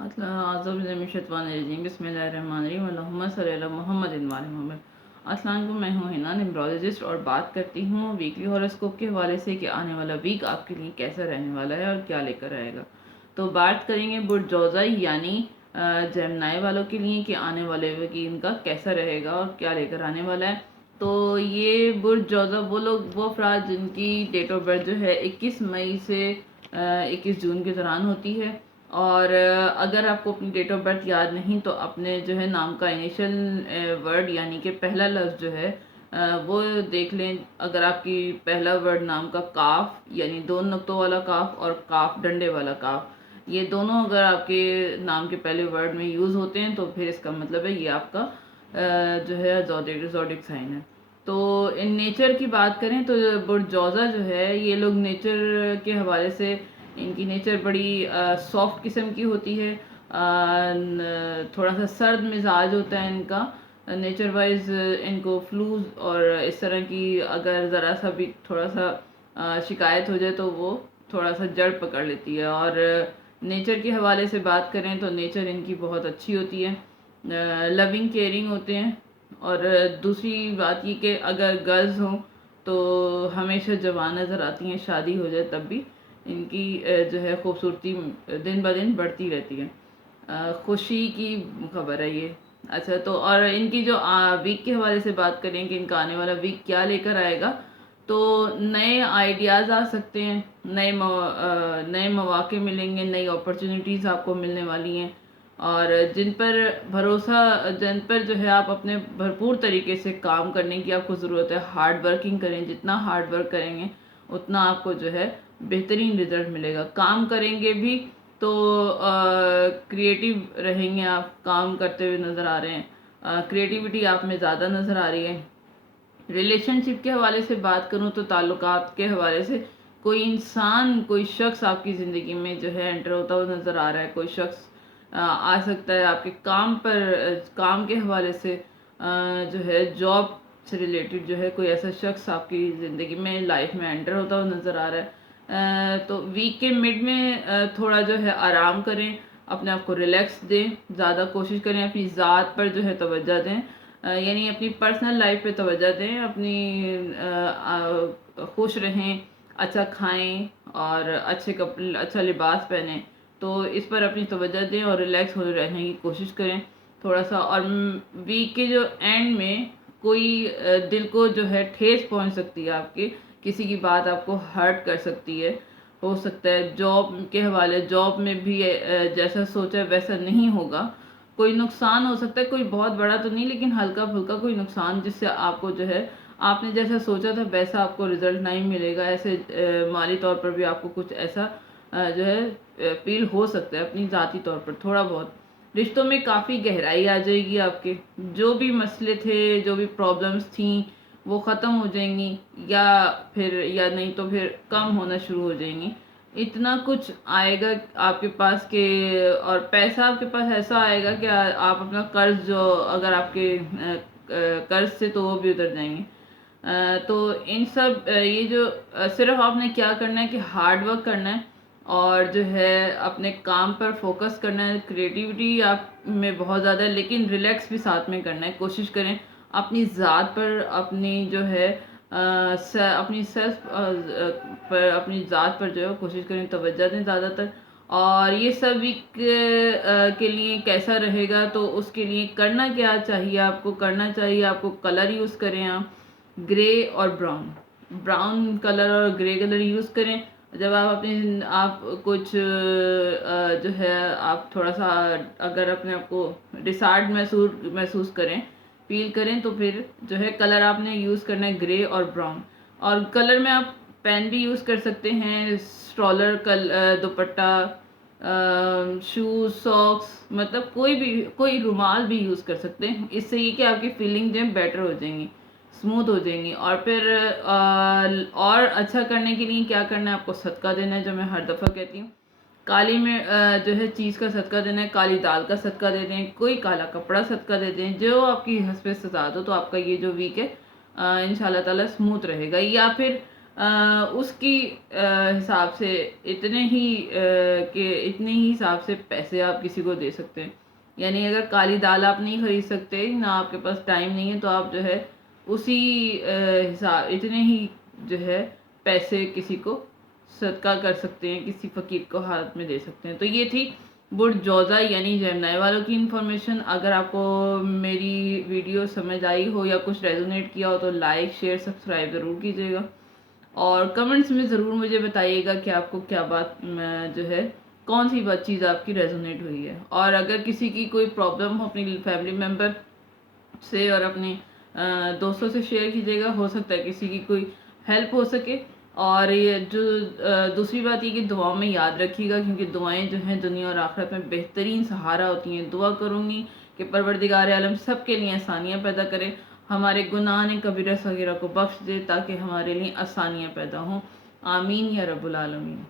बिस्मिल्लाहिर्रहमानिर्रहीम अल्लाहुम्मा सल्ली अला मुहम्मद व आले मुहम्मद। अस्सलाम वालेकुम, मैं हूँ हिना न्यूमरोलॉजिस्ट और बात करती हूँ वीकली हॉरोस्कोप के हवाले से कि आने वाला वीक आपके लिए कैसा रहने वाला है और क्या लेकर आएगा। तो बात करेंगे बुर्ज जोज़ा यानी जेमिनी वालों के लिए कि आने वाले वीक इनका कैसा रहेगा और क्या लेकर आने वाला है। तो ये बुर्ज जोज़ा वो अफराद जिनकी डेट ऑफ बर्थ जो है 21 मई से 21 जून के दौरान होती है। और अगर आपको अपनी डेट ऑफ बर्थ याद नहीं तो अपने जो है नाम का इनिशियल वर्ड यानी कि पहला लफ्ज़ जो है वो देख लें। अगर आपकी पहला वर्ड नाम का काफ यानी 2 नुक्तों वाला काफ और काफ डंडे वाला काफ, ये दोनों अगर आपके नाम के पहले वर्ड में यूज़ होते हैं तो फिर इसका मतलब है ये आपका जो है ज़ोडिक साइन है। तो इन नेचर की बात करें तो बुर्ज जोज़ा जो है ये लोग नेचर के हवाले से इनकी नेचर बड़ी सॉफ्ट किस्म की होती है। थोड़ा सा सर्द मिजाज होता है इनका नेचर वाइज। इनको फ्लूज और इस तरह की अगर ज़रा सा भी थोड़ा सा शिकायत हो जाए तो वो थोड़ा सा जड़ पकड़ लेती है। और नेचर के हवाले से बात करें तो नेचर इनकी बहुत अच्छी होती है, लविंग केयरिंग होते हैं। और दूसरी बात ये कि अगर गर्ल्स हों तो हमेशा जवान नज़र आती हैं, शादी हो जाए तब भी इनकी जो है खूबसूरती दिन ब दिन बढ़ती रहती है। खुशी की खबर है ये। अच्छा, तो और इनकी जो वीक के हवाले से बात करें कि इनका आने वाला वीक क्या लेकर आएगा, तो नए आइडियाज़ आ सकते हैं, नए मौके मिलेंगे, नई अपॉर्चुनिटीज़ आपको मिलने वाली हैं। और जिन पर जो है आप अपने भरपूर तरीके से काम करने की आपको ज़रूरत है। हार्ड वर्किंग करें, जितना हार्ड वर्क करेंगे उतना आपको जो है बेहतरीन रिजल्ट मिलेगा। काम करेंगे भी तो क्रिएटिव रहेंगे, आप काम करते हुए नज़र आ रहे हैं, क्रिएटिविटी आप में ज़्यादा नज़र आ रही है। रिलेशनशिप के हवाले से बात करूं तो ताल्लुकात के हवाले से कोई इंसान, कोई शख्स आपकी ज़िंदगी में जो है एंटर होता हुआ नज़र आ रहा है। कोई शख्स आ सकता है आपके काम पर, काम के हवाले से जो है जॉब से रिलेटेड जो है कोई ऐसा शख्स आपकी ज़िंदगी में लाइफ में एंटर होता हुआ नज़र आ रहा है। तो वीक के मिड में थोड़ा जो है आराम करें, अपने आप को रिलैक्स दें, ज़्यादा कोशिश करें अपनी ज़ात पर जो है तवज्जो दें, यानी अपनी पर्सनल लाइफ पे तवज्जो दें, अपनी खुश रहें, अच्छा खाएं और अच्छे कपड़े, अच्छा लिबास पहनें। तो इस पर अपनी तवज्जो दें और रिलैक्स हो रहने की कोशिश करें थोड़ा सा। और वीक के जो एंड में कोई दिल को जो है ठेस पहुंच सकती है, आपके किसी की बात आपको हर्ट कर सकती है। हो सकता है जॉब के हवाले, जॉब में भी जैसा सोचा वैसा नहीं होगा, कोई नुकसान हो सकता है, कोई बहुत बड़ा तो नहीं लेकिन हल्का फुल्का कोई नुकसान, जिससे आपको जो है आपने जैसा सोचा था वैसा आपको रिजल्ट नहीं मिलेगा। ऐसे माली तौर पर भी आपको कुछ ऐसा जो है फील हो सकता है अपनी ज़ाती तौर पर थोड़ा बहुत। रिश्तों में काफ़ी गहराई आ जाएगी, आपके जो भी मसले थे, जो भी प्रॉब्लम्स थी वो ख़त्म हो जाएंगी, या नहीं तो फिर कम होना शुरू हो जाएंगी। इतना कुछ आएगा आपके पास के, और पैसा आपके पास ऐसा आएगा कि आप अपना कर्ज जो अगर आपके कर्ज से तो वो भी उतर जाएंगे। तो इन सब ये जो सिर्फ आपने क्या करना है कि हार्ड वर्क करना है और जो है अपने काम पर फोकस करना है। क्रिएटिविटी आप में बहुत ज़्यादा है लेकिन रिलैक्स भी साथ में करना है। कोशिश करें अपनी ज़ात पर, अपनी जो है अपनी सेल्फ पर, अपनी ज़ात पर जो है कोशिश करें तवज्जो दें ज़्यादातर। और ये सब वीक के लिए कैसा रहेगा, तो उसके लिए करना क्या चाहिए, आपको करना चाहिए आपको कलर यूज़ करें आप ग्रे और ब्राउन, ब्राउन कलर और ग्रे कलर यूज़ करें। जब आप अपने आप कुछ जो है आप थोड़ा सा अगर अपने आप को डिसऑर्ड महसूस करें, फील करें, तो फिर जो है कलर आपने यूज़ करना है ग्रे और ब्राउन। और कलर में आप पेन भी यूज़ कर सकते हैं, स्ट्रॉलर, दुपट्टा, शूज, सॉक्स, मतलब कोई रुमाल भी यूज़ कर सकते हैं। इससे ये कि आपकी फीलिंग जो है बेटर हो जाएंगी, स्मूथ हो जाएंगी। और फिर और अच्छा करने के लिए क्या करना है, आपको सदका देना है, जो मैं हर दफ़ा कहती हूँ। काली में जो है चीज़ का सदका देना है, काली दाल का सदका दे दें, कोई काला कपड़ा सदका दे दें, जो आपकी हस्बे सजाद हो। तो आपका ये जो वीक है इंशाल्लाह ताला स्मूथ रहेगा। या फिर اس کی حساب سے اتنے ہی حساب سے پیسے آپ کسی کو دے سکتے ہیں. یعنی اگر کالی دال آپ نہیں خرید سکتے، نہ آپ کے پاس ٹائم نہیں ہے، تو آپ جو ہے اسی حساب اتنے ہی جو ہے پیسے کسی کو صدقہ کر سکتے ہیں، کسی فقیر کو ہاتھ میں دے سکتے ہیں. تو یہ تھی برج جوزہ یعنی جیمنائی والوں کی انفارمیشن. اگر آپ کو میری ویڈیو سمجھ آئی ہو یا کچھ ریزونیٹ کیا ہو تو لائک شیئر سبسکرائب ضرور کیجیے گا، اور کمنٹس میں ضرور مجھے بتائیے گا کہ آپ کو کیا بات جو ہے کون سی بات چیز آپ کی ریزونیٹ ہوئی ہے. اور اگر کسی کی کوئی پرابلم ہو اپنی فیملی ممبر سے اور اپنے دوستوں سے شیئر کیجیے گا، ہو سکتا ہے کسی کی کوئی ہیلپ ہو سکے. اور یہ جو دوسری بات یہ کہ دعاؤں میں یاد رکھیے گا، کیونکہ دعائیں جو ہیں دنیا اور آخرت میں بہترین سہارا ہوتی ہیں. دعا کروں گی کہ پروردگار عالم سب کے لیے آسانیاں پیدا کرے، ہمارے گناہ کبیرہ صغیرہ کو بخش دے تاکہ ہمارے لیے آسانیاں پیدا ہوں. آمین یا رب العالمین.